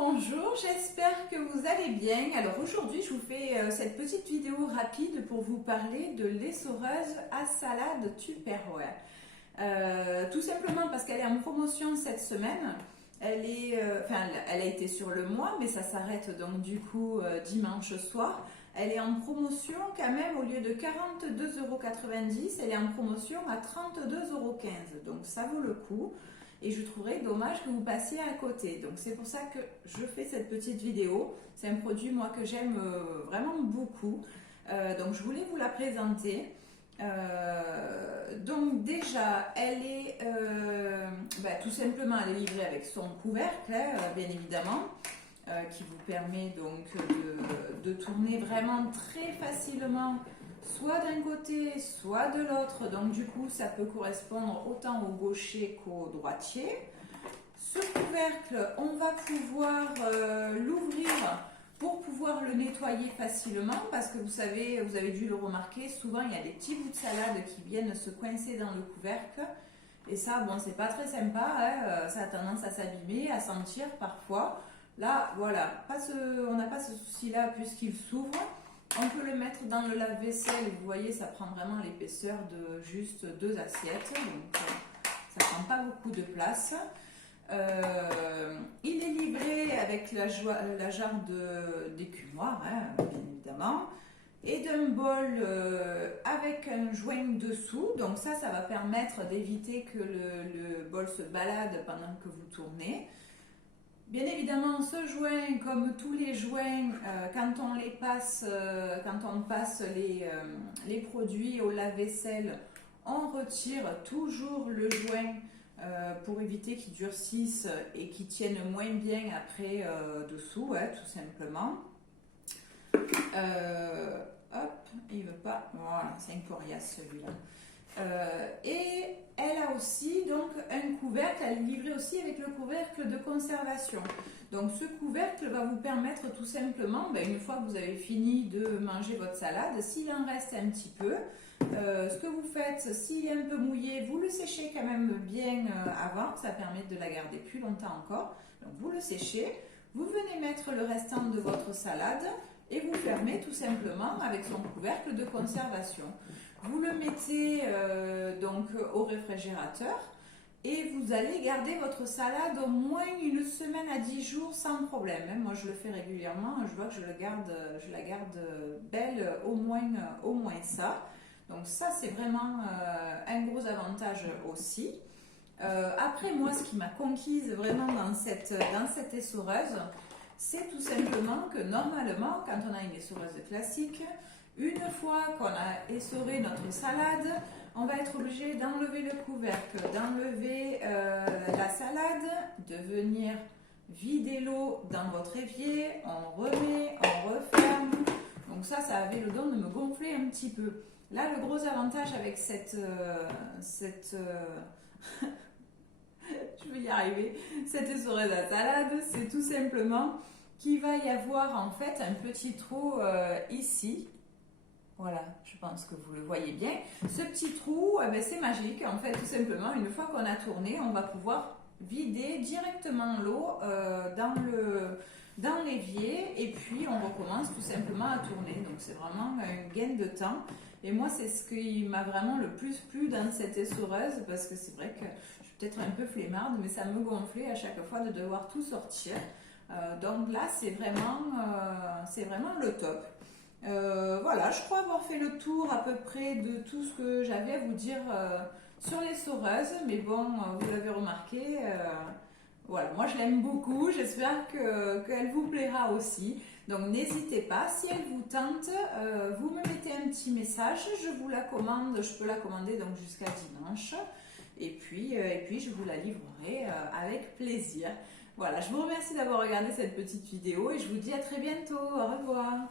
Bonjour, j'espère que vous allez bien. Alors aujourd'hui je vous fais cette petite vidéo rapide pour vous parler de l'essoreuse à salade Tupperware. Tout simplement parce qu'elle est en promotion cette semaine. Elle a été sur le mois, mais ça s'arrête donc du coup dimanche soir. Elle est en promotion quand même, au lieu de 42,90 €, elle est en promotion à 32,15 €. Donc ça vaut le coup. Et je trouverais dommage que vous passiez à côté. Donc c'est pour ça que je fais cette petite vidéo. C'est un produit moi que j'aime vraiment beaucoup. Donc je voulais vous la présenter. Donc déjà, elle est tout simplement elle est livrée avec son couvercle, bien évidemment, qui vous permet donc de tourner vraiment très facilement, soit d'un côté, soit de l'autre. Donc du coup, ça peut correspondre autant au gaucher qu'au droitier. Ce couvercle, on va pouvoir l'ouvrir pour pouvoir le nettoyer facilement, parce que vous savez, vous avez dû le remarquer, souvent il y a des petits bouts de salade qui viennent se coincer dans le couvercle. Et ça, bon, c'est pas très sympa, hein, ça a tendance à s'abîmer, à sentir parfois. Là, voilà, on n'a pas ce souci-là puisqu'il s'ouvre. On peut le mettre dans le lave-vaisselle, vous voyez, ça prend vraiment l'épaisseur de juste 2 assiettes, donc ça prend pas beaucoup de place. Il est livré avec la jarre d'écumoire, hein, bien évidemment, et d'un bol avec un joint dessous. Donc ça va permettre d'éviter que le bol se balade pendant que vous tournez. Bien évidemment, ce joint, comme tous les joints, quand on passe les produits au lave-vaisselle, on retire toujours le joint pour éviter qu'il durcisse et qu'il tienne moins bien après dessous, tout simplement. Hop, il veut pas. Voilà, c'est un coriace celui-là. Et elle a aussi donc un couvercle, elle est livrée aussi avec le couvercle de conservation. Donc ce couvercle va vous permettre tout simplement, une fois que vous avez fini de manger votre salade, s'il en reste un petit peu, ce que vous faites, s'il est un peu mouillé, vous le séchez quand même bien avant, ça permet de la garder plus longtemps encore. Donc vous le séchez, vous venez mettre le restant de votre salade et vous fermez tout simplement avec son couvercle de conservation. Vous le mettez donc au réfrigérateur et vous allez garder votre salade au moins une semaine à 10 jours sans problème. Moi je le fais régulièrement, je vois que je la garde belle au moins ça. Donc ça c'est vraiment un gros avantage aussi. Après moi ce qui m'a conquise vraiment dans cette essoreuse, c'est tout simplement que normalement quand on a une essoreuse classique, une fois qu'on a essoré notre salade, on va être obligé d'enlever le couvercle, d'enlever la salade, de venir vider l'eau dans votre évier, on remet, on referme. Donc ça avait le don de me gonfler un petit peu. Là, le gros avantage avec je vais y arriver, cette essoreuse à salade, c'est tout simplement qu'il va y avoir en fait un petit trou ici. Voilà, je pense que vous le voyez bien. Ce petit trou, c'est magique. En fait, tout simplement, une fois qu'on a tourné, on va pouvoir vider directement l'eau dans l'évier et puis on recommence tout simplement à tourner. Donc, c'est vraiment un gain de temps. Et moi, c'est ce qui m'a vraiment le plus plu dans cette essoreuse parce que c'est vrai que je suis peut-être un peu flemmarde, mais ça me gonflait à chaque fois de devoir tout sortir. Donc là, c'est vraiment le top. Voilà, je crois avoir fait le tour à peu près de tout ce que j'avais à vous dire sur l'essoreuse, mais bon, vous l'avez remarqué, voilà, moi je l'aime beaucoup, j'espère qu'elle vous plaira aussi. Donc n'hésitez pas, si elle vous tente, vous me mettez un petit message, je vous la commande, je peux la commander donc jusqu'à dimanche, et puis je vous la livrerai avec plaisir. Voilà, je vous remercie d'avoir regardé cette petite vidéo et je vous dis à très bientôt, au revoir.